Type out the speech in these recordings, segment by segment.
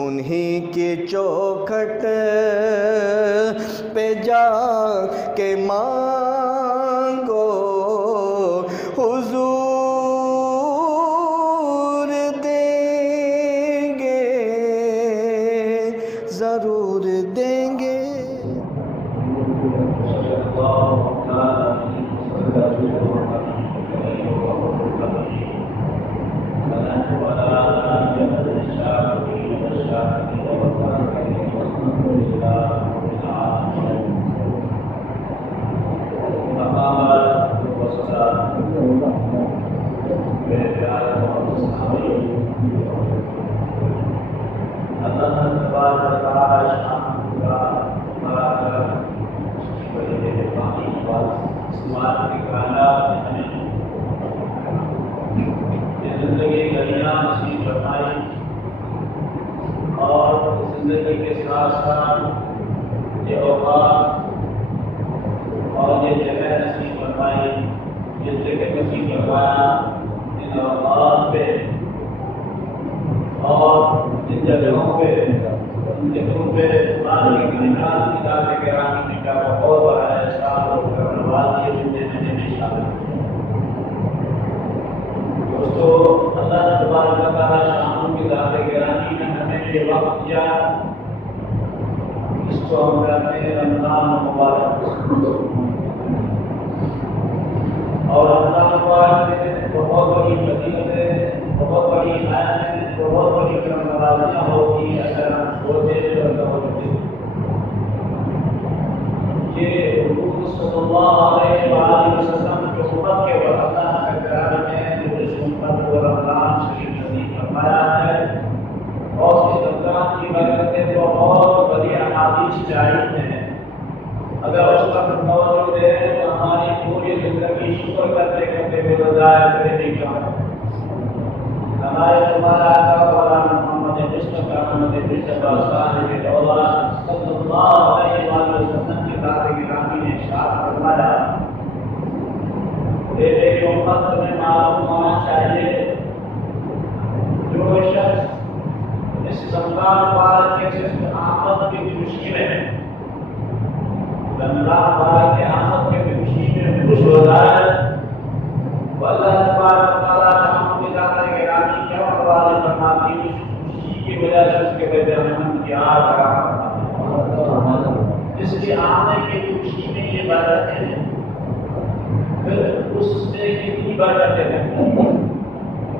انہی کی چوکھٹ پہ جا کے مانگو حضور دیں گے ضرور دیں گے. اور زندگی کے ساتھ ساتھ یہ اوقات اور یہ جگہ نصیب فرمائی، جس جگہ نصیب فرمایا ان اوقات پہ اور ان جگہوں پہ قرآن کی کائنات کی ذات گرامی کا بہت بڑا احسان اور کرم نوازی زندگی میں شامل ہے. دوستو، اللہ تبارک و تعالیٰ شاموں کی ذات گرامی میں ہمیں یہ وقت دیا جس کو ہم کہتے ہیں رمضان مبارک. اور رمضان مبارک میں بہت بڑی فضیلتیں، بہت بڑی عنایتیں، بہت بڑی کرم نوازیاں ہوتی ہیں اگر ہم سوچیں تو توجہ. یہ حضور صلی اللہ علیہ وآلہ وسلم کی امت کے وطن اکرام میں اس امت کو رمضان شریف نصیب فرمایا ہے، اور اس رمضان کی برکتیں بہت بڑی احادیث جاری ہیں. اگر اس پر توجہ دیں تو ہماری پوری زندگی شکر کرتے کرتے گزار کرے گا. ہمارے تمہارا آقا مولانا محمد مصطفیٰ احمد مصطفیٰ صاحب دولت صلی اللہ علیہ وسلم کی ذات گرامی نے ارشاد فرمایا، میرے امت میں معلوم ہونا چاہیے جو شخص اس رمضان مبارک کے صرف آمد کی خوشی میں، رمضان مبارک کے آمد کی خوشی میں خوش ہو جائے، وہ اللہ تبارک و تعالیٰ شاموں کی ذات گرامی کیا حوالے فرماتی ہے، خوشی کی وجہ سے اس کے وجہ رحمت کی آگ کرا جس کی آنے کی خوشی میں یہ برکتیں ہیں، پھر اس میں کتنی برکتیں ہیں.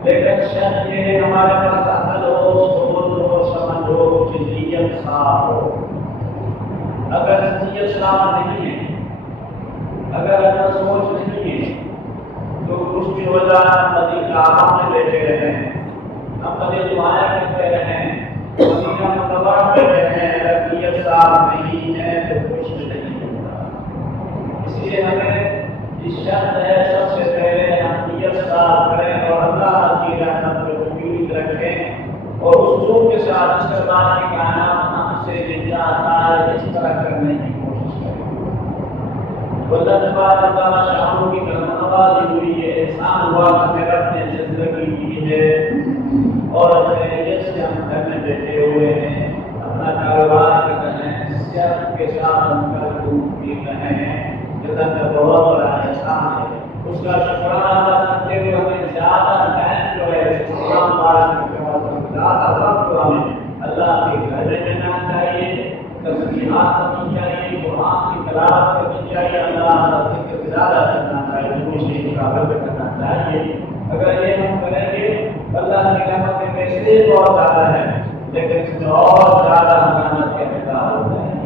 لیکن شاید یہ ہمارے پاس عقل ہو، سوچ ہو، سمجھ ہو، کچھ نیت صاف ہو. اگر نیت صاف نہیں ہے، اگر سوچ نہیں ہے تو اس کی وجہ مدی کعبہ میں بیٹھے رہے ہیں، ہم مدی دعائیں کرتے رہے، مدینہ منورہ میں رہے، اگر نیت صاف نہیں ہے تو کچھ نہیں ہوتا. اس لیے ہمیں اس شرط ہے سب سے پہلے ہم نیت صاف کریں اور اللہ کی رحمت کو امید رکھیں، اور اس ذوق کے ساتھ اس طرح کی کائنات ہم سے نجات آئے اس طرح کرنے کی کوشش کریں. اللہ تبارک و تعالیٰ شاموں کی کرم نوازی ہوئی ہے، احسان ہوا کہ میرا اپنے زندگی کی ہے اور خیریت سے ہم گھر میں بیٹھے ہوئے ہیں، اپنا کاروبار کر رہے ہیں، صحت کے ساتھ ہم کر پی رہے ہیں. جزا کا بہت بڑا احسان ہے، اس کا شکرانہ ادا کرتے ہوئے ہمیں زیادہ ٹائم جو ہے رمضان مبارک میں زیادہ وقت جو ہمیں اللہ کے گھر میں دینا چاہیے، تسبیحات کرنی چاہیے، قرآن کی تلاوت کرنی چاہیے، اللہ کا ذکر زیادہ کرنا چاہیے، دوسری مقابلہ کرنا چاہیے. اگر یہ ہم کریں گے اللہ کی رحمتیں ویسے بہت زیادہ ہے، لیکن اس میں اور زیادہ محنت کے مقدار ہوتا ہے.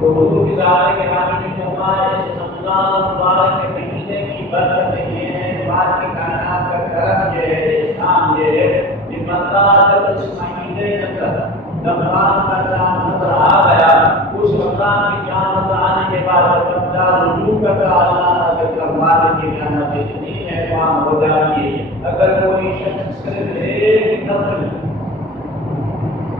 تو حضور کی ذات گرامی نے فرمایا اس رمضان مبارک کے مہینے کی برکت یہ ہے، بات کی کائنات کا کرم یہ ہے، احسان یہ ہے کہ بندہ جب اس مہینے کے اندر رمضان کا چاند نظر آ گیا، اس رمضان کی چاند نظر آنے کے بعد جب بندہ رجوع کرتا اللہ کے دربار کی رحمت اتنی احسان ہو جاتی ہے. اگر کوئی شخص صرف ایک نفل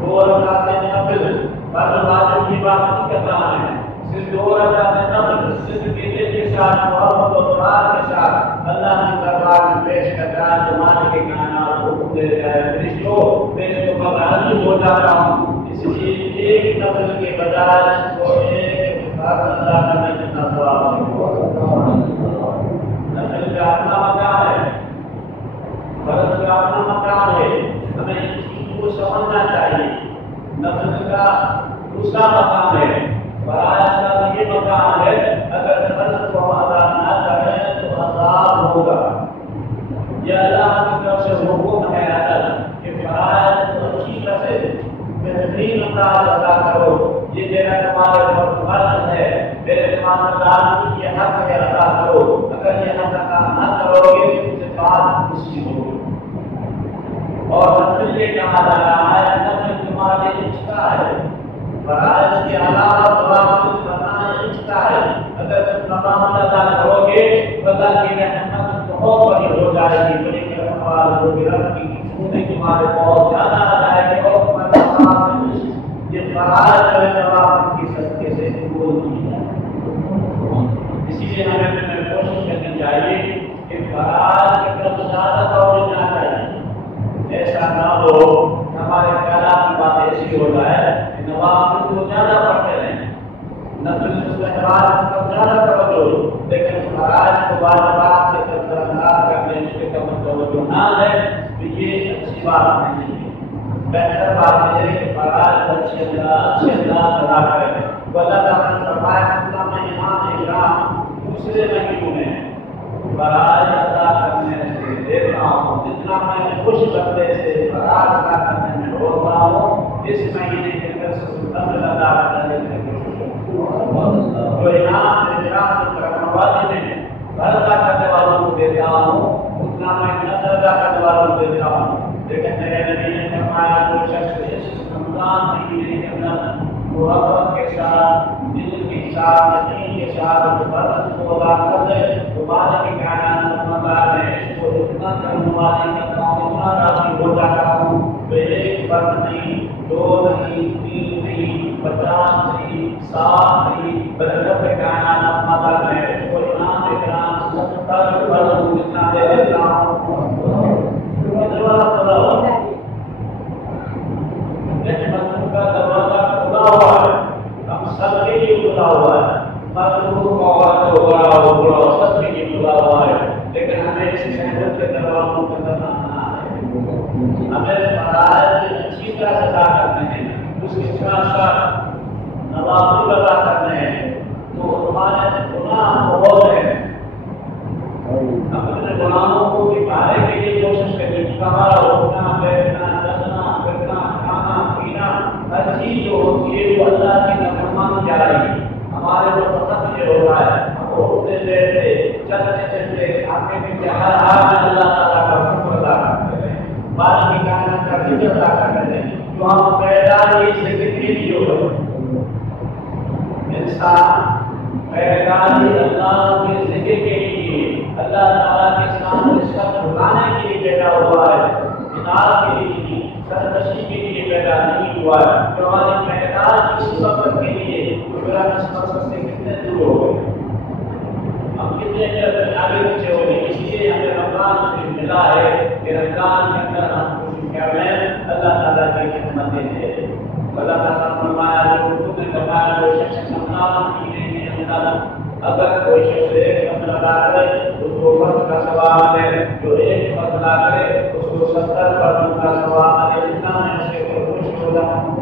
2 رکعتیں نفل فرض واجب کی بات نہیں کر رہا ہے، صرف 2 رکعتیں نفل صرف بیٹے کے ساتھ محبت و قرآن کے ساتھ اللہ کے دربار میں پیش کرتا ہے، جو مالک کائنات کو हुक्म दे रहा है, फरिश्तों मैं इसको पर राजी हो जाता हूँ, इसलिए एक नफल के बजाय इसको एक फर्ज अदा करने जितना सवाब है। नफल का अपना मकाम है, फर्ज का अपना मकाम है, हमें इस चीज को समझना चाहिए। नफल का दूसरा मकाम है, फराइज का ये मकाम है, अगर फर्ज को हम अदा न करें तो अज़ाब होगा। ये अल्लाह की तरफ से हुक्म है अदल कि फराइज को अच्छी तरह से बेहतरीन अंदाज अदा करो। ये मेरा तुम्हारे ऊपर फर्ज है, मेरे ईमानदार की ये हक है, अदा करो। अगर ये हक अदा न करोगे तो बात खुशी होगी। और नफल ये कहा जा रहा है, नफल तुम्हारे इच्छा है, फराइज के अलावा नवाफिल करना इच्छा है। अगर तुम नवाफिल अदा करोगे तो अल्लाह की रहमत बहुत बड़ी हो जाएगी, बड़ी रहमत वाली होगी, रब की खुशी तुम्हारे बहुत ज्यादा आ जाएगी और तुम्हारे ये फराइज और नवाफिल की सदके से कबूल की जाए। इसीलिए हमें कोशिश करनी चाहिए कि फराइज की तरफ ज्यादा तवज्जो देना चाहिए। ऐसा ना हो हमारे ख्यालात की बात ऐसी हो जाए कि नवाफिल को ज्यादा पढ़ते रहें, नफिल मुस्तहबात को ज्यादा तवज्जो, लेकिन फराइज को वाजिबात के तरफ अंदाज करने उसके तरफ तवज्जो ना है तो ये अच्छी बात नहीं है। बेहतर बात यह है कि फराइज को अच्छे अंदाज अदा करें। अल्लाह ताला ने फरमाया कि मैं इमाम दूसरे महीनों में फराइज अदा करने से देता हूँ, जितना मैं खुश बंदे से फराइज अदा करने में रोकता हूँ, इस महीने के अंदर से नफल अदा करने में जो इनाम करने वाले में घर अदा करने वालों को देता हूँ, उतना मैं नफल अदा करने वालों को देता हूँ। लेकिन मेरे नबी ने फरमाया जो शख्स इस रमजान महीने के अंदर मुहब्बत के साथ, दिल के साथ, यकीन के साथ फर्ज को अदा कर दे तो बाद की कायनात में इसको इतना करने वाले करता हूँ, इतना राजी हो जाता हूँ तो एक फर्ज नहीं, दो नहीं, तीन नहीं, 50 नहीं, 60 नहीं, बरकत के कायनात में इसको इनाम इकराम 70 फर्ज जितना दे देता हूँ। का दरवाजा खुला हुआ है, हम सबके लिए खुला हुआ है, मजबूर का हुआ सबके लिए खुला हुआ है, लेकिन हमें इस मेहनत के दरवाजों के अंदर आना है। हमें फराइज अच्छी तरह से अदा करने हैं, उसके साथ साथ नवाफिल अदा करने हैं। तो हमारे गुनाह बहुत है, अपने गुनाहों को निकालने के लिए कोशिश करें। हमारा उठना बैठना चलना फिरना खाना पीना हर चीज जो होती है वो अल्लाह की नाफरमानी जा रही है। हमारे जो फकत ये हो रहा है, हम उठते बैठते चलते चलते आगे पीछे हर हाल में अल्लाह ताला का शुक्र अदा करते हैं, बात की कायनात का जिक्र अदा करते हैं। जो हम पैदा ही जिक्र के लिए हो, इंसान पैदा ही अल्लाह के जिक्र के लिए, अल्लाह ताला के सामने सर झुकाने के लिए पैदा हुआ है, इनाद के लिए, सरकशी के लिए पैदा नहीं हुआ है। जो हमारी पैदाइश इस वक्त के लिए गुजरा इस वक्त से कितने दूर हो गए, हम कितने आगे पीछे हो गए। इसलिए हमें रमजान से मिला है कि रमजान के अंदर हम कोशिश कर रहे हैं अल्लाह ताला की रहमतें दे। अल्लाह ताला ने फरमाया जो तुमने बताया वो शख्स रमजान महीने के अंदर अगर कोई शख्स एक फर्ज अदा करे उसको फर्ज का सवाब है, जो एक फर्ज अदा करे उसको 70 फर्ज का सवाब है। इतना मैं उसके खुश हो जाता हूँ।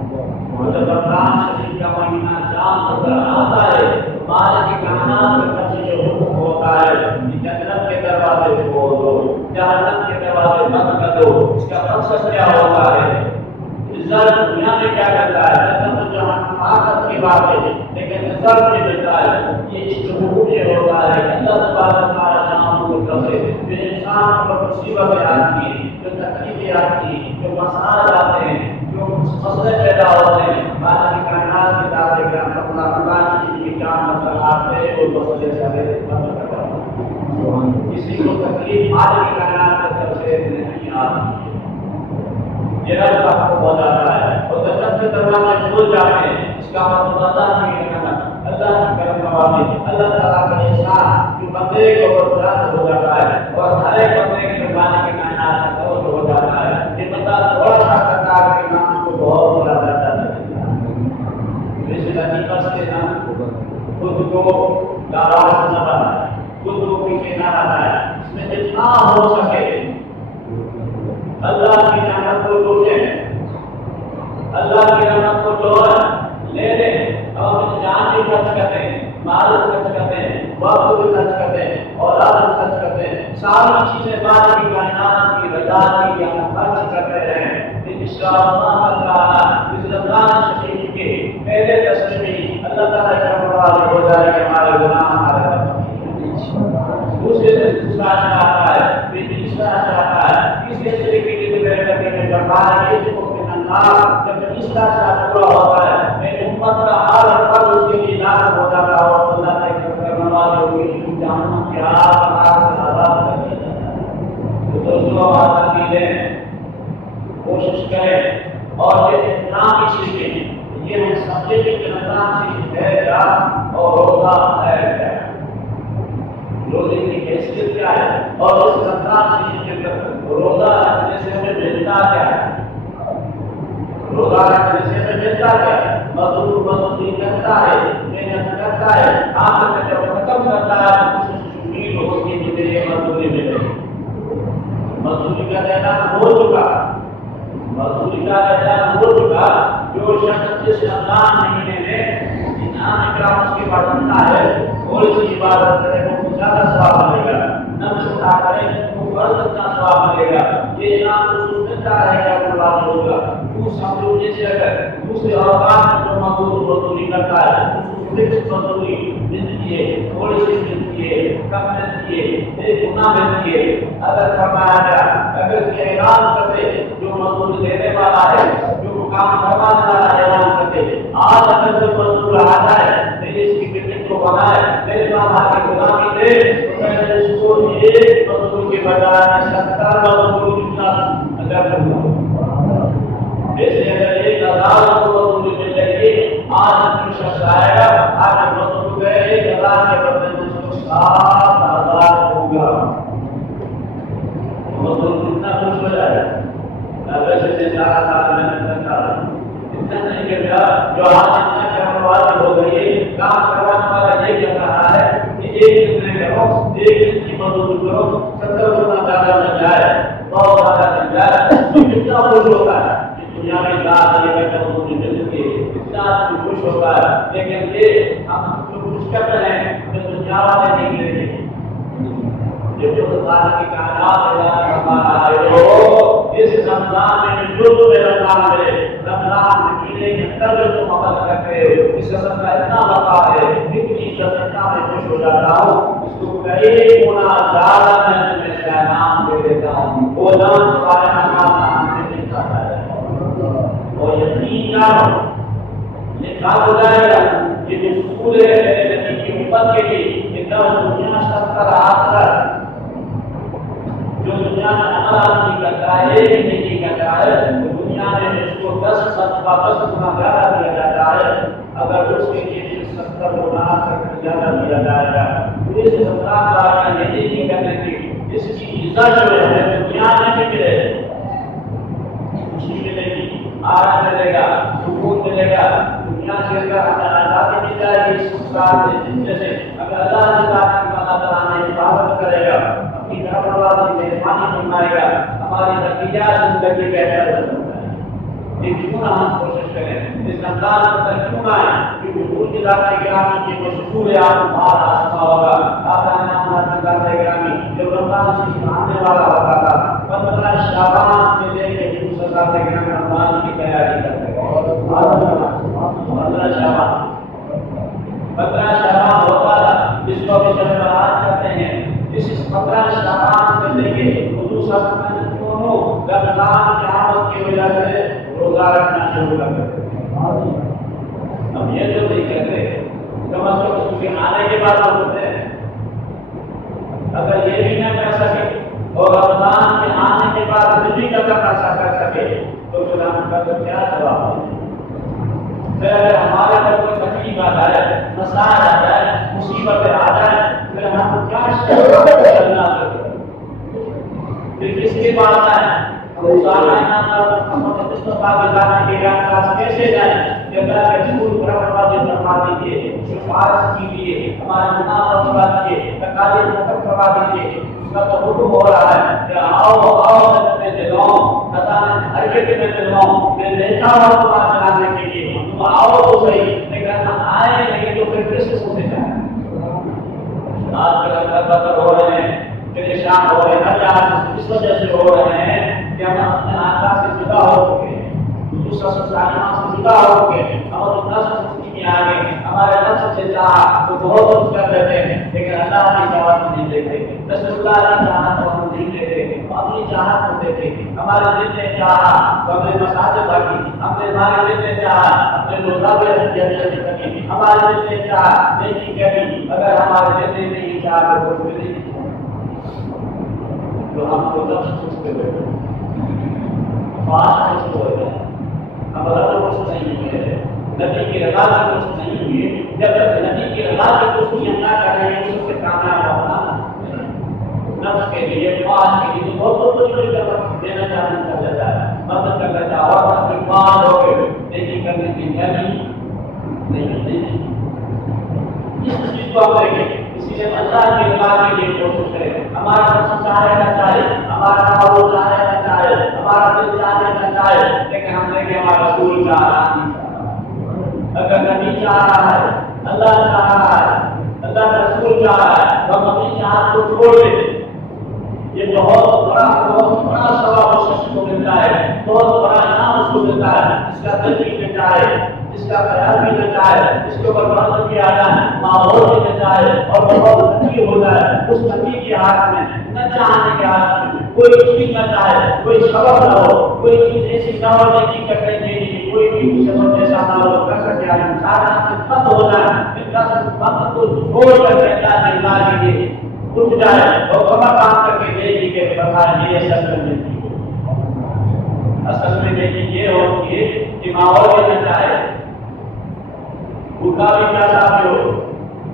जब रमजान शरीफ का महीना चांद होकर आता है, माल की कायनात में सबसे जो हुक्म होता है कि जन्नत के दरवाजे खोल दो, जहन्नम के दरवाजे बंद कर दो। इसका मकसद क्या होता है? इज्जत दुनिया में क्या करता है? जन्नत जो आखिरत की बात है, लेकिन इज्जत में मिलता है। ये ये होता है अल्लाह तबारक व तआला की तरफ से जो इंसान पर मुसीबतें आती हैं, जो तकलीफें आती हैं, जो मसाइल आते हैं, जो मसले पैदा होते हैं, माला की कायनात के दावे का अपना प्रकाश की काम मतलब आते हैं वो मसले सारे बंद कर देते हैं। किसी को तकलीफ माला की कायनात की तरफ से नहीं आती। ये रब आपको बताता है और जन्नत के दरवाजे खुल जाते हैं। इसका मतलब अल्लाह की रहमत, अल्लाह की करम नवाज़ी, अल्लाह ताला का एहसान जो बंदे को बर्दाश्त हो जाता है और हर एक बंदे के मालिक की कायनात का हो जाता है। को लावाज न बनाए, खुद को पीछे न हटाए, इसमें जितना हो सके अल्लाह की रहमत को ढूंढें, अल्लाह की रहमत को ढूंढ ले लें और अपनी जान भी खर्च करते हैं, माल खर्च करते हैं, वक्त भी खर्च करते हैं, औलाद भी खर्च करते हैं, सारी चीजें बाद की कायनात की रजा की हम खर्च करते हैं। इंशाअल्लाह ताला इस रमजान शरीफ के पहले 10 में अल्लाह ताला करम वाले हो जाएंगे, हमारे गुनाह हमारे दूसरे दिन दूसरा चाहता है, फिर तीसरा चाहता है, तीसरे तरीके के करने में सरकार ये जो जब तीसरा चाहता पूरा होता है, मेरी उम्मत का हर फल उसके लिए लाभ हो जाता है और अल्लाह ने करने वाले होगी जहन्नम के आग से आजाद कर दिया जाता है। तो दोस्तों आप कीजिए, कोशिश करें और ये इस्लाम की सीखें, ये हम समझे कि रमजान शरीफ है क्या और रोजा है क्या, रोजे की हैसियत क्या है और इस रमजान शरीफ के रोजा रखने से हमें मिलता क्या है, रोजा रखने से हमें मिलता क्या, मजदूरी करता है, मेहनत करता है, आखिर में जब खत्म करता है तो कुछ उम्मीद होती है कि मुझे मजदूरी मिलेगी, मजदूरी का देना हो चुका, मजदूरी का ऐलान हो चुका। जो शख्स जिस रमजान महीने में इनाम इकराम उसकी बढ़ता है, थोड़ी सी इबादत करे तो ज्यादा सवाब मिलेगा, नफ्स उठा करे तो फर्ज का सवाब मिलेगा, ये इनाम तो मिलता रहेगा, कुर्बान होगा। तू समझो जैसे अगर दूसरे औकात में जो मजदूरी करता है, फिक्स मजदूरी मिलती है, थोड़ी सी मिलती है, कम मिलती है, एक गुना मिलती है, अगर फरमाया जाए, अगर ऐलान करते जो मजदूरी देने वाला है, जो काम करवाने वाला ऐलान करते, आज अगर जो मजदूर आ जाए मेरे इसकी बिल्डिंग को बनाए, मेरे बाबा की गुलामी दे, तो मैं इसको एक मजदूर के बजाय 70 मजदूर जितना अगर दूंगा। जैसे अगर 1000 मजदूर मिल जाएगी, आज जो शख्स आएगा, आज मजदूर गए 1000 के बदले में उसको 7000 होगा, मजदूर कितना खुश हो जाएगा। अगर से 4 साल मेहनत करता है, इतना नहीं करता, जो आज इतना करने वाला हो गई, काम करवाने वाला ये कह रहा है कि एक दिन करो, एक दिन की मजदूरी करो, 70 गुना ज्यादा मिल जाए, 100 ज्यादा मिल जाए, तो कितना खुश होता है कि दुनिया में 4 लेकर मजदूरी मिल चुकी है, इतना खुश होता है। लेकिन ये हम जो कुछ कर रहे हैं तो दुनिया वाले नहीं करेंगे, ये जो खुदा की कायनात है हमारा है, इस रमजान में जो तुम्हें रमजान मिले, रमजान महीने के अंदर जो अमल करते हो, इस अमल का इतना बता है, इतनी इतना मैं खुश हो जाता हूँ, इसको कई गुना ज्यादा मैं तुम्हें नाम दे देता हूँ, वो नाम तुम्हारे नाम से लिखा है और यकीन जानो लिखा हो जाएगा। ये जो स्कूल है की उम्मत के लिए एकदम दुनिया सब का आखिर जो दुनिया में अमल आदमी करता है, एक नहीं करता है, तो दुनिया में इसको 10 गुना ज्यादा दिया जाता है, अगर उसके लिए 70 गुना तक ज्यादा दिया जाएगा। तो इस रमजान का ये नहीं करने की इसकी इज्जत जो है दुनिया में भी मिले, खुशी मिलेगी, आराम मिलेगा, सुकून मिलेगा, दुनिया से अगर आजादी मिल जाएगी इस संस्कार से। जैसे अगर अल्लाह ने हिफाजत करेगा, अपनी रहमत मेहरबानी फरमाएगा, हमारी नतीजा जिंदगी बेहतर हो सकता है। ये क्यों ना हम कोशिश करें, इस रमजान में क्यों ना आए, क्योंकि हुजूर की ज़ात गिरामी की मशहूर याद बात आसमा होगा। आका नाम ज़ात गिरामी जब रमजान शरीफ आने वाला होता था, 15 शाबान से लेकर हुजूर ज़ात गिरामी रमजान की तैयारी करते थे। 15 शाबान होता था, जिसको भी जब बात करते हैं, इस 15 शाबान से लेके हुजूर सल्लल्लाहु अलैहि वसल्लम दोनों रमजान की आमद की वजह से रोजा रखना शुरू कर देते। अब ये जो नहीं कहते, कम से कम उसके आने के बाद बोलते हैं, अगर ये भी न कर सके और रमजान के आने के बाद भी कर सके, तो फिर हम का तो क्या जवाब दें? फिर अगर हमारे पर कोई तकलीफ आ जाए, मसाइल आ जाए, मुसीबतें आ जाए, फिर हम क्या करना चाहिए? फिर किसके पास आए? कैसे जाए? जब स्कूल फरमा दीजिए, سفارش کیجیے، ہمارے گناہ بخشوا دیجیے، تقاضے ختم کروا دیجیے۔ اس کا تو حکم ہو رہا ہے کہ آؤ آؤ میں دلواؤں، خزانے ہرکت میں دلواؤں، میں لیتا ہوں تمہارا چلانے کے لیے، تم آؤ تو صحیح، لیکن آئے نہیں تو پھر کس سے جائے؟ آج کل بدر ہو رہے ہیں، پریشان ہو رہے ہیں، ہر جگہ اس وجہ سے ہو رہے ہیں کہ ہم اپنے آقا سے جدا ہو چکے ہیں، دوسرا سلطانہ سے جدا ہو چکے ہیں، ہم اپنا سنسکرتی میں آ گئے، ہمارے نفس سے چاہا تو بہت کچھ کر لیتے ہیں، لیکن اللہ کی چاہت نہیں دیتے، رسول اللہ کی چاہت تو ہم نہیں دیتے، ہم اپنی چاہت کو دیتے، ہمارے دل نے چاہا تو ہم نے مساجد بھاگی، ہمارے دل نے چاہا اپنے روزہ بھی جلدی کری، ہمارے دل نے چاہا نیکی کری، اگر ہمارے دل نے نہیں چاہا تو کچھ بھی نہیں، تو ہم کو نفس سوچتے ہوئے فاسٹ ہو گئے، اب اگر کچھ نہیں ہے، نبی کی رضا کا کچھ نہیں ہوئی، جب تک نبی کی رضا کا کچھ نہیں نہ کر رہے ہیں اس سے کامیاب ہونا نفس کے لیے، فاسٹ کے لیے بہت کچھ دینا چاہنا کر لیتا ہے، مدد کر لیتا ہے، اور فاسٹ ہو گئے نیکی کرنے کی نہیں اس چیز کو ہم دیکھیں، اسی لیے اللہ کے رضا کے لیے کوشش کریں، ہمارا نفس چاہے نہ چاہے، ہمارا قول چاہے نہ چاہے، ہمارا دل چاہے نہ چاہے، لیکن ہم دیکھیں ہمارا رسول چاہ رہا نہیں چاہ رہا، اگر نبی چاہ رہا ہے، اللہ چاہ رہا ہے، اللہ کا رسول چاہ رہا ہے، تو ہم اپنی چاہت کو چھوڑ دیتے، یہ بہت بڑا ثواب اس شخص کو ملتا ہے، بہت بڑا انعام اس کو ملتا ہے، اس کا دل بھی ملتا ہے، اس کا خیال بھی لیتا ہے، اس کے اوپر برابر بھی آتا ہے، ماحول بھی لیتا ہے، اور بہت تکلیف ہوتا ہے اس نبی کے ہاتھ میں، نہ چاہنے کے ہاتھ میں، کوئی چیز نہ چاہے، کوئی سبب نہ ہو، کوئی چیز ایسی نہ ہو نہیں کرنے کے لیے، کوئی بھی سبب جیسا نہ ہو کر سکے، سارا بند ہو جائے، بند کو چھوڑ کر کے اللہ کے رضا کے لیے اٹھ جائے اور کمر کام کر کے دے گی کہ فرمایا یہ اصل میں نہیں ہو، اصل میں نہیں یہ ہوتی ہے کہ ماحول بھی نہ چاہے، بھوکا بھی کیا چاہتے ہو،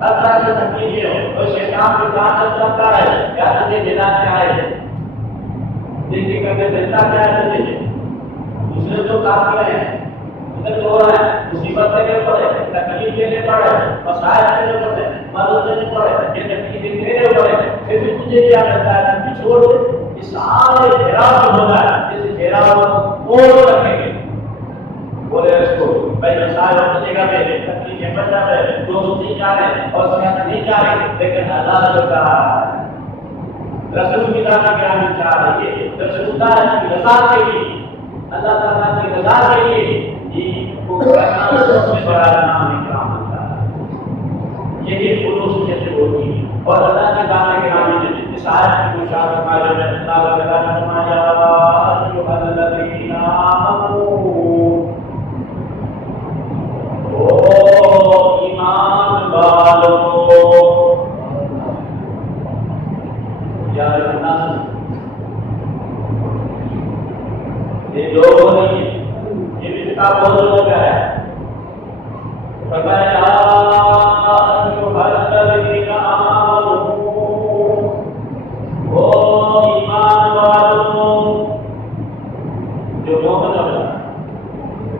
ہر طرح سے تکلیف ہو، اور شیطان کو طاقت رکھتا ہے یا تجھے دینا چاہے، دیکھیں کرنے دیتا کیا ہے تجھے، دوسرے جو کام کرے ہیں ادھر تو ہو رہا ہے، مصیبت دینے پڑے، تکلیف دینے پڑے، مسائل دینے پڑے، مدد دینے پڑے، یہ تکلیف دینے پڑے، پھر بھی تجھے کیا کرتا ہے کہ چھوڑ دے، یہ سارے گھیراؤ ہوتا ہے، اس گھیراؤ کو توڑ رکھیں گے، بولے اس کو بھائی مسائل ہونے جگہ پہ تکلیفیں بن جاتے ہیں، دوست نہیں چاہ رہے اور سمجھ نہیں چاہ رہے، لیکن اللہ جو کہا ہے رسول کی تعالیٰ کیا نہیں چاہ رہی ہے، رسول اللہ کی رضا کے لیے، اللہ تعالیٰ کی رضا کے لیے یہ کو کرنا سب سے بڑا نام اکرام ہوتا ہے، یہی خلوصیت ہوتی ہے، اور اللہ کے ذات کے نام میں اس آیت کی مشاہدہ کرنے میں اللہ تعالیٰ نے فرمایا ایھا الذین آمنوا، او ایمان والو، یا الناس، یہ لوگ نہیں، یہ بھی کتاب بہت لوگ ہے، فرمایا ایھا الذین آمنوا، او ایمان والو، جو مومن ہوگا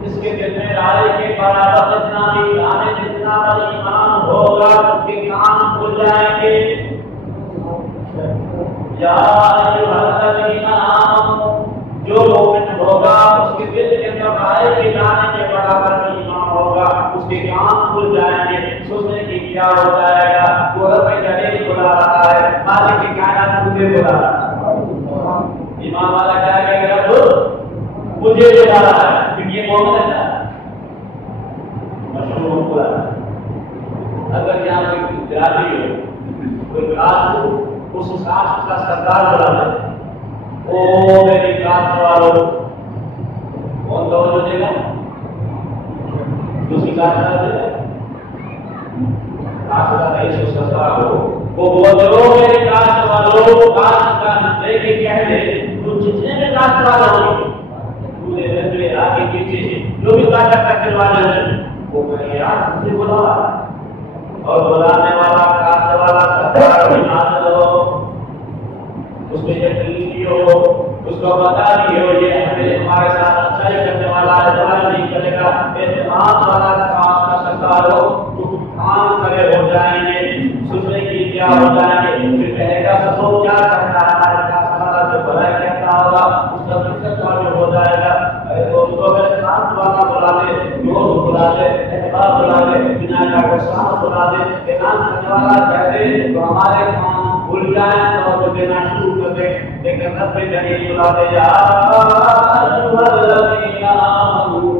جس کے دل میں رائے کے برابر جتنا بھی لانے جتنا بھی ایمان ہوگا اس کے کام کھل جائیں گے، یا ایھا الذین آمنوا، جو مومن ہوگا اس کے دل کے اندر رائے کے لانے کے برابر ایمان ہوگا اس کے کام کھل جائیں گے، سوچنے کی کیا ہو جائے گا، وہ رب جلیل بلا رہا ہے، مالک کائنات مجھے بلا رہا ہے، ایمان والا کیا کہے گا، مجھے بلا رہا ہے، کیونکہ یہ مومن ہے، مشہور ہوا اگر یہاں کوئی جرابی ہو، کوئی کاش ہو، اس کاش کا سردار بلا رہا ہے، او میری کاش والو، کون توجہ دے گا، دوسری کاش نہ دے گا، کاش کا رئیس و سردار ہو، وہ بولتے ہو میری کاش والو، کاش کا لے کے کہہ دے، تو جتنے میں کاش والا ہو پورے رنجے آگے پیچھے جو بھی کاش کا کرنے والے ہیں وہ کہیں یار مجھے بلا رہا ہے، اور بلانے والا کاش والا سردار ایمان لو، اس میں یقین ہو، اس کو بتا دی ہو یہ ہمارے ساتھ اچھا ہی کرنے والا ہے، برائی نہیں کرے گا، اعتماد والا کاش کا سردار ہو، جو کام کرے क्या हो जाएंगे, फिर कहेगा सब क्या करना है, हमारे पास हमारा जो भला कहता होगा उसका दिक्कत वाले हो जाएगा। उसको अगर शांत वाला बुला ले, दोस्त बुला ले, अहबाब बुला ले, बिना का शांत बुला दे, ऐलान करने वाला कह दे तो हमारे काम भूल जाए और तो देना शुरू कर दे। लेकिन रब जलील बुला दे, या अय्युहल्लज़ीना आमनू,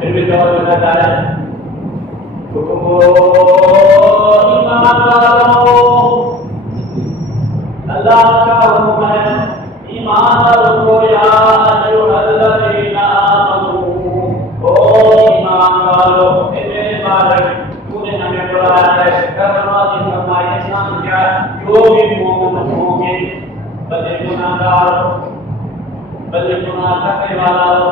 फिर भी जवाब देना चाहे ईमान वालों, अल्लाह का हुक्म है ईमान वालों, या अय्युहल्लज़ीना आमनू, ओ ईमान वालों, मेरे मालिक तूने हमें बुलाया है, करना की फरमाया इस्लाम क्या, जो भी मोमिन होंगे, भले गुनाहगार हो, भले गुनाह करने वाला हो,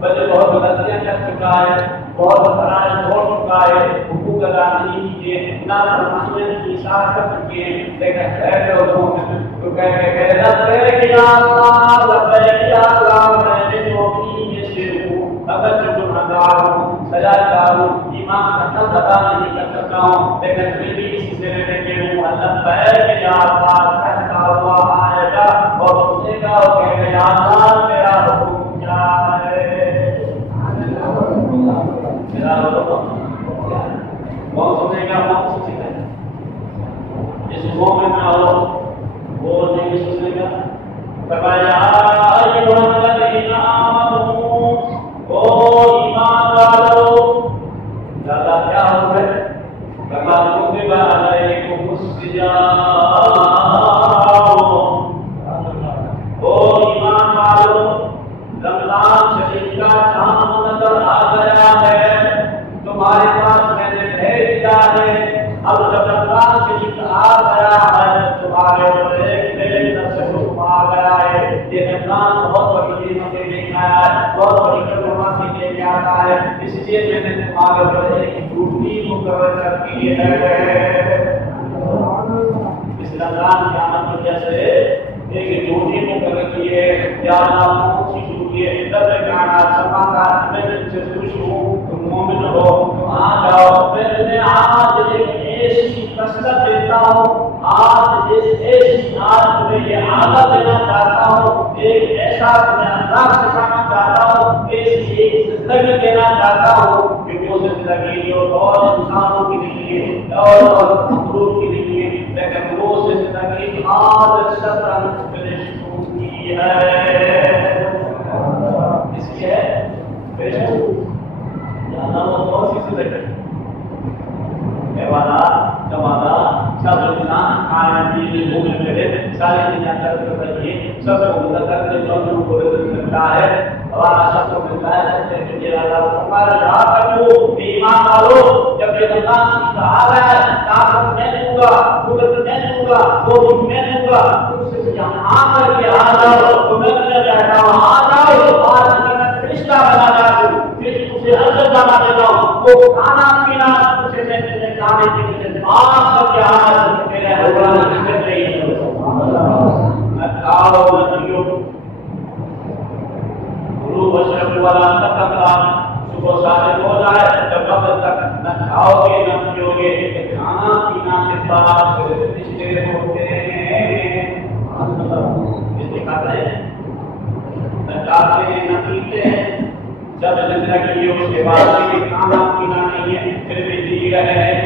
भले बहुत गलतियां कर चुका है, बहुत खराब छोड़ चुका है, हुकूक अदा नहीं किए, ना फरमाइयां की इशारा कर चुके हैं, लेकिन ऐसे लोगों में तो कह के लब्बैक या अल्लाह, लब्बैक या अल्लाह, मैं नौकरी में से हूँ, अगर जो गुनाहगार हूँ, सजादार हूँ, ईमान का हक अदा नहीं कर सकता हूँ, लेकिन फिर भी इसी से रहने के हूँ, लब्बैक या अल्लाह कहता हुआ आएगा और सुनेगा और कहेगा या अल्लाह मेरा हुक्म क्या है, मेरा हुक्म क्या है, कौन सुनेगा कौन सुनेगा, जिस मोमिन में हो वो नहीं सुनेगा। फरमाया अय्युहल्लज़ीना आमनू, ओ ईमान वालों, ज़्यादा क्या हो गए, कमा कुतिबा अलैकुमुस सियाम, ओ ईमान वालों, रमज़ान शरीफ का चांद नजर आ गया है, तुम्हारे पास मैंने भेज दिया है। अब जब रमज़ान शरीफ आ गया है, तुम्हारे ऊपर एक नई हुक्म आ गया है। ये रमज़ान बहुत बड़ी नेमतें लेकर आया है, बहुत बड़ी करमाती लेके आता है, इसलिए मैंने तुम्हारे ऊपर एक ड्यूटी मुकर्रर कर दी है। इस रमज़ान के आमद की वजह से एक ड्यूटी मुकर्रर की है, या कौन सी ड्यूटी है, तब गाना समाता मैं तुमसे खुश हूँ, तुम मोमिन हो, तुम आ जाओ, मैं आज एक ऐसी कसरत देता हूँ, आज इस ऐसी आज तुम्हें ये आदत देना चाहता हूँ, एक ऐसा तुम्हें अंदाज सिखाना चाहता हूँ, ऐसी एक जिंदगी देना चाहता हूँ कि वो जिंदगी जो और इंसानों की नहीं है और मखलूक की नहीं है, लेकिन वो जिंदगी आज सत्रह शुरू की है। इसकी है कौन सी जिंदगी, वादा जमादा सब इंसान खाने पीने घूमने फिरे सारी दुनिया कर रही है, सबको मदद करके जो को मिलता है, हमारा सबको मिलता है, सबसे मेरा हमारा यहाँ पर जो ईमान वालों, जब ये रमज़ान की आ रहा है, ताकत मैं दूंगा, कुदरत मैं दूंगा, वो मैं दूंगा, तुमसे यहाँ पर ये आ जाओ, तो मैं तुम्हें कहता हूँ आ जाओ, आज मैं फरिश्ता बना जाऊँ, फिर तुझे अंदर जाना देता हूँ, वो खाना पीना तुझे मैं तुम्हें खाने के लिए आज सब यहाँ मेरे भगवान की नहीं है, न खाओ न पियो, गुरु बशर वाला तक सुबह साढ़े हो जाए जब तक न खाओगे न पियोगे, खाना पीना से बात रिश्ते होते हैं, इसलिए खाते हैं न खाते हैं न पीते हैं, जब जिंदगी उसके बाद भी खाना पीना नहीं है, फिर भी जी रहे हैं,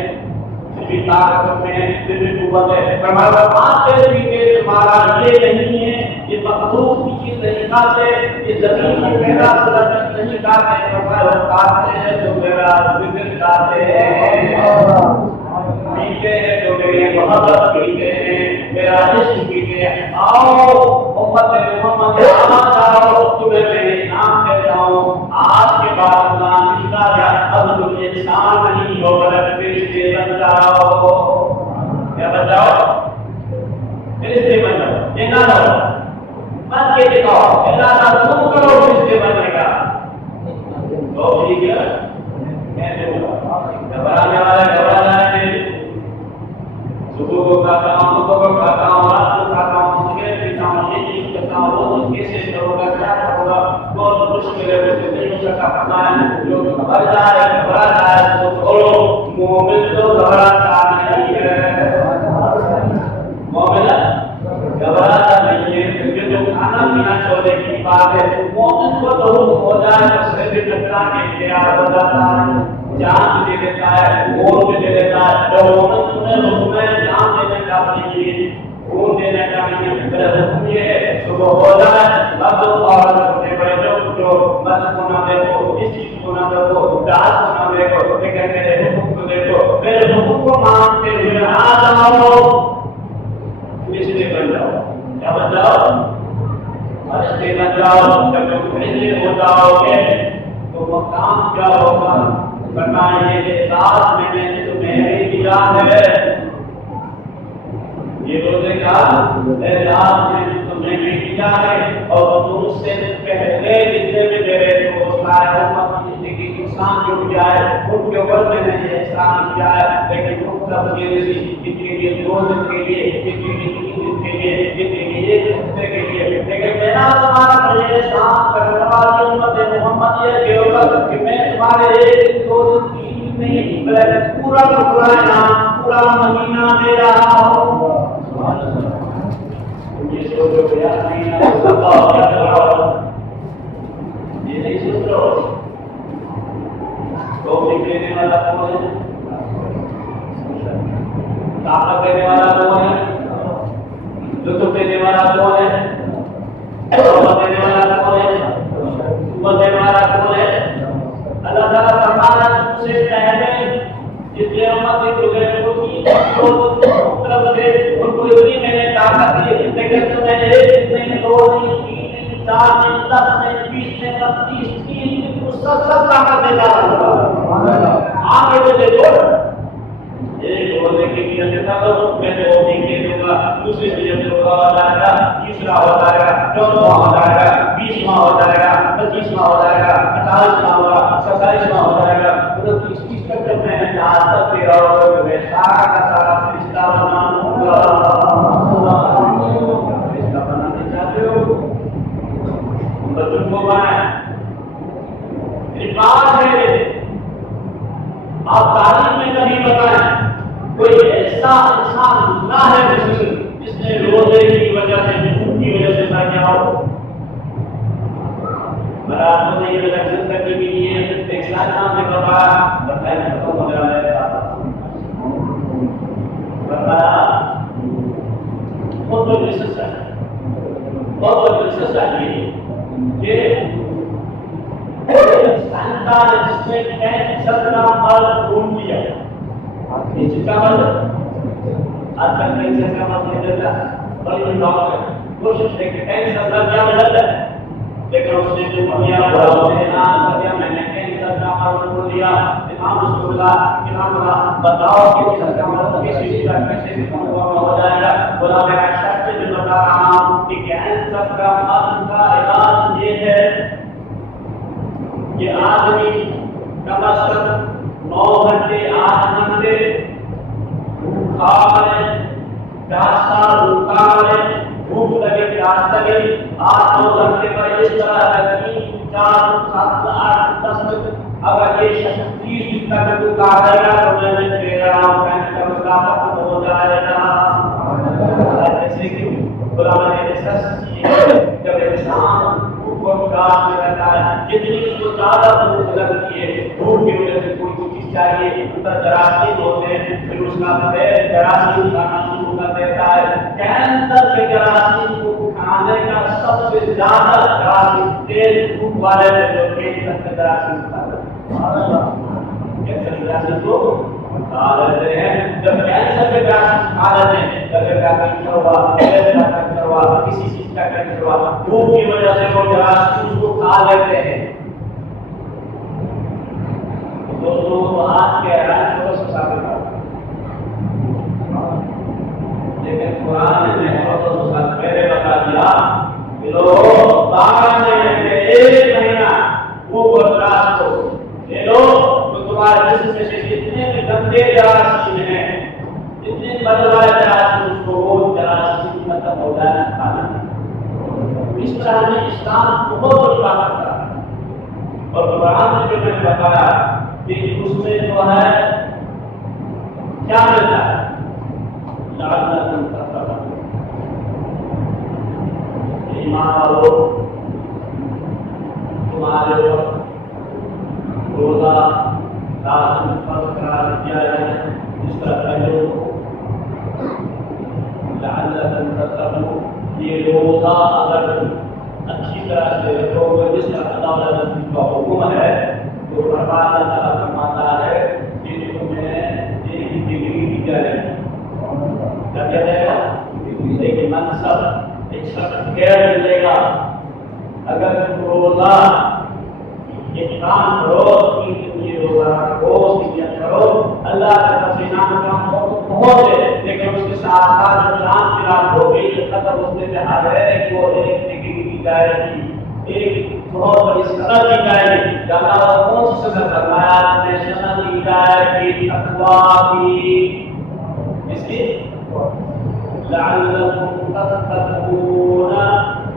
फिर भी ताकत में है, फिर भी कुव्वत है, परमात्मा आते भी के तुम्हारा ये नहीं है, ये मखलूक की चीज नहीं खाते, ये जमीन की पैदा नहीं खाते, परमात्मा खाते हैं जो मेरा जिक्र खाते हैं, पीते हैं जो मेरी मोहब्बत पीते हैं, मेरा इश्क पीते हैं, आओ उम्मत मोहम्मद आ जाओ, तुम्हें मेरे नाम दे जाऊं, आज के बाद अल्लाह निकला गया, अब तुम इंसान नहीं हो बल्कि फरिश्ते बन जाओ, क्या बन जाओ, फरिश्ते बन जाओ, ये ना लो मत के दिखाओ, अल्लाह तुम करो फरिश्ते बनने का, तो ठीक है, कैसे होगा, घबराने वाला घबरा जाए, सुबह को खाता हूँ, दोपहर को खाता हूँ, रात को खाता हूँ, सुबह पीता हूँ, ये चीज करता हो तो कैसे करोगा, क्या करोगा, बहुत मुश्किल है, उसे नहीं हो सकता पता है। जो घबरा है तो छोड़ो, मोमिन तो घबराता नहीं है, मोमिन घबराता नहीं है। क्योंकि जो खाना पीना छोड़ने की बात है, मोमिन को तो हो जाए तो शरीर टकरा के तैयार हो जाता है, जान दे देता है, खून भी दे देता है। जब मोमिन तुम्हें हुक्म है जान देने का अपने लिए, खून देने का नहीं, मेरा हुक्म ये है सुबह हो जाए मत और अपने बड़े जो मत को ना देखो, इस चीज को ना देखो, डांस को ना देखो, लेकिन मेरे हुक्म को देखो, मेरे हुक्म को मानते हुए आ जाओ, इसलिए बन जाओ। क्या बन जाओ? फरिश्ते बन जाओ। जब तुम फरिश्ते हो जाओगे तो वो काम क्या होगा? बताइए कि साथ मैंने तुम्हें दिया है, ये रोजे का एहसास मैंने तुम्हें भी किया है, और तुमसे पहले जितने भी मेरे दोस्त आए जिंदगी इंसान जो किया है उनके ऊपर मैंने ये एहसान किया है। लेकिन तुम सब के लिए 2 दिन के लिए, जिनके लिए 3 दिन के लिए, जिनके लिए 1 हफ्ते के लिए, लेकिन मेरा तुम्हारा पर ये एहसान करने वाली उम्मत मोहम्मद ये कहूँगा कि मैं तुम्हारे 1 दिन 2 दिन 3 दिन नहीं बल्कि पूरा का पूरा महीना दे रहा हूँ। ये सोचो क्या नहीं है, ये नहीं सोच रहे हो। टॉपिक देने वाला कौन है? ताकत देने वाला कौन है? लुत्फ देने वाला कौन है? दौलत देने वाला कौन है? उम्र देने वाला कौन है? अल्लाह ताला फरमाता है तुमसे पहले जितने उम्मत गुजरे उनको इतनी मैंने ताकत दी, लेकिन तुम्हें 1 नहीं 2 नहीं 3 नहीं 4 नहीं 10 नहीं 20 नहीं 25 30 नहीं सब ताकत देता है। आगे तो देखो एक रोजे की नियत देता तो मैं तो दे दूंगा, दूसरी नियत होगा हो जाएगा, तीसरा हो जाएगा, चौथा हो जाएगा, 20वां हो जाएगा, 25वां हो जाएगा, 28वां होगा, 27वां हो जाएगा, तो 30 तक मैं आज तक दे रहा हूँ। मैं सारा का सारा रिश्ता बनाऊंगा। रिश्ता बनाना चाहते हो बच्चों को बनाए, रिवाज है। आप तारीख में कभी बताएं कोई ऐसा इंसान ना है जिसने रोजे की वजह से, भूख की वजह से मर गया हो। मराठों ने ये वजह जिंदगी के लिए एक नाम ने बताया खत्म हो जाए बताया बहुत दिलचस्प है, बहुत दिलचस्प है ये संता जिसने कैंसर का मर्द ढूंढ लिया, इसका मतलब आजकल कैंसर का मर्द नहीं देता, बल्कि डॉक्टर कोशिश है कि कैंसर का क्या मतलब है, लेकिन उसने जो किया मैंने कैंसर का मर्द ढूंढ लिया। बताओ कि कैंसर का मर्द किसी का कैसे हो जाएगा? बोला मैं शर्त जो बता रहा हूँ कि कैंसर का मर्द का इलाज ये है कि आदमी कम से कम 9 घंटे 8 घंटे भूखा रहे, प्यासा भूखा रहे, भूख लगे प्यास लगे, 8-9 घंटे का इस तरह 3 4 7 8 10 मिनट अगर ये 30 दिन तक भूखा रहेगा तो मैं कह रहा हूँ कैंसर का खत्म हो जाएगा। जैसे कि बोला मैंने रिसर्च की है, जब इंसान में रहता है जितनी उसको ज्यादा भूख लगती है, भूख की वजह से कोई चीज चाहिए, उधर जरासीम होते हैं, फिर उसका पेट जरासीम खाना शुरू कर देता है। कैंसर के जरासीम को खाने का सबसे ज्यादा जरासीम तेज भूख वाले जो कैंसर के जरासीम खाते हैं, कैंसर के जरासीम को खा लेते हैं। जब कैंसर के जरासीम खा लेते हैं, गले का कैंसर हुआ, पेट का कैंसर हुआ, किसी चीज का कैंसर हुआ, भूख की वजह से वो जरासीम उसको खा लेते हैं। दोस्तों आज के ऐलान को साबित करता, लेकिन कुरान ने पहले बता दिया कि लोग 12 महीने 1 महीना भूख और प्यास को ले लो तो तुम्हारे जिस्म में से जितने भी गंदे जरासीम हैं, जितने बदलवाए जरासीम, उसको वो जरासीम खत्म हो जाए खाना। इस तरह में इस्लाम बहुत बड़ी बात करता है। और कुरान में जो मैंने बताया कि उसमें जो है क्या मिलता है, लअल्लकुम तत्तक़ून। ईमान वालों, तुम्हारे ऊपर रोजा लाजमी फर्ज करार दिया है, जिस तरह पहले लअल्लकुम तत्तक़ून। ये रोजा अगर अच्छी तरह से रखोगे, जिस तरह अल्लाह का हुक्म है, तो फरमाता है कि तुम्हें एक डिग्री दी जाएगी। क्या कहते हैं? एक मनसब, एक सर्टिफिकेट मिलेगा। अगर तुम रोजा एक काम करो कि तुम ये रोजा रखो, नियत करो, अल्लाह की तरफ से इनाम का बहुत है, लेकिन उसके साथ साथ जो चांद की रात होगी, जो खत्म उसमें जहां है कि वो एक डिग्री दी जाएगी, एक बहुत बड़ी सजा दी जाएगी। अल्लाह कौन सी सजा फरमाया? सजा दी जाएगी तकवा की। इसकी लअल्लकुम तत्तक़ून,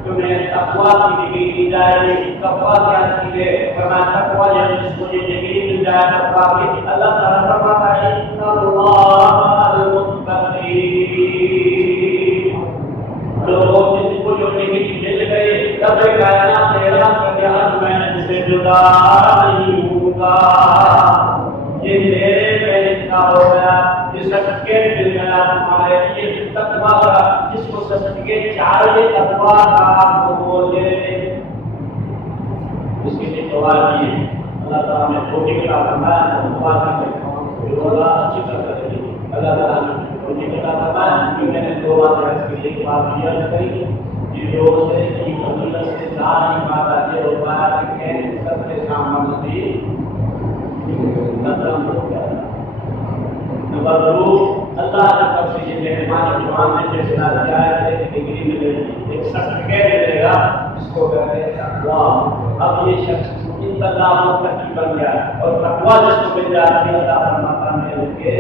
तुम्हें तकवा की डिग्री दी जाएगी। तकवा क्या चीज है? फरमाया तकवा यानी जिसको ये डिग्री मिल जाए तकवा की, अल्लाह ताला फरमाता है इन्नल्लाहल मुत्तक़ीन। लोगों जिनको जो डिग्री मिल गई, तब कायनात ने ऐलान कर दिया आज मैं इससे जुदा नहीं हूँगा, ये मेरे में का हो गया, ये सर्टिफिकेट मिल गया तुम्हारे लिए तकवा का। जिसको सर्टिफिकेट चाहिए तकवा का, आपको बोले इसके लिए दुआ की। अल्लाह ताला ने तौफीक अता फरमाया, दुआ की रोजा अच्छी तरह करेगी। अल्लाह ताला ने तौफीक अता फरमाया कि मैंने दो बात इसके लिए बात किया करी कि रोजे की फजीलत से सारी बात ये होता है कि सबके सामने से खत्म हो गया। नंबर 2, अल्लाह की तरफ से ये मेहरबानी कुरान में फैसला किया है कि डिग्री मिलेगी, एक सर्टिफिकेट मिलेगा, जिसको कहते हैं तकवा। अब ये शख्स इंतजाम मुत्तकी बन गया, और तकवा जिसको मिल जाती है अल्लाह फरमाता है कि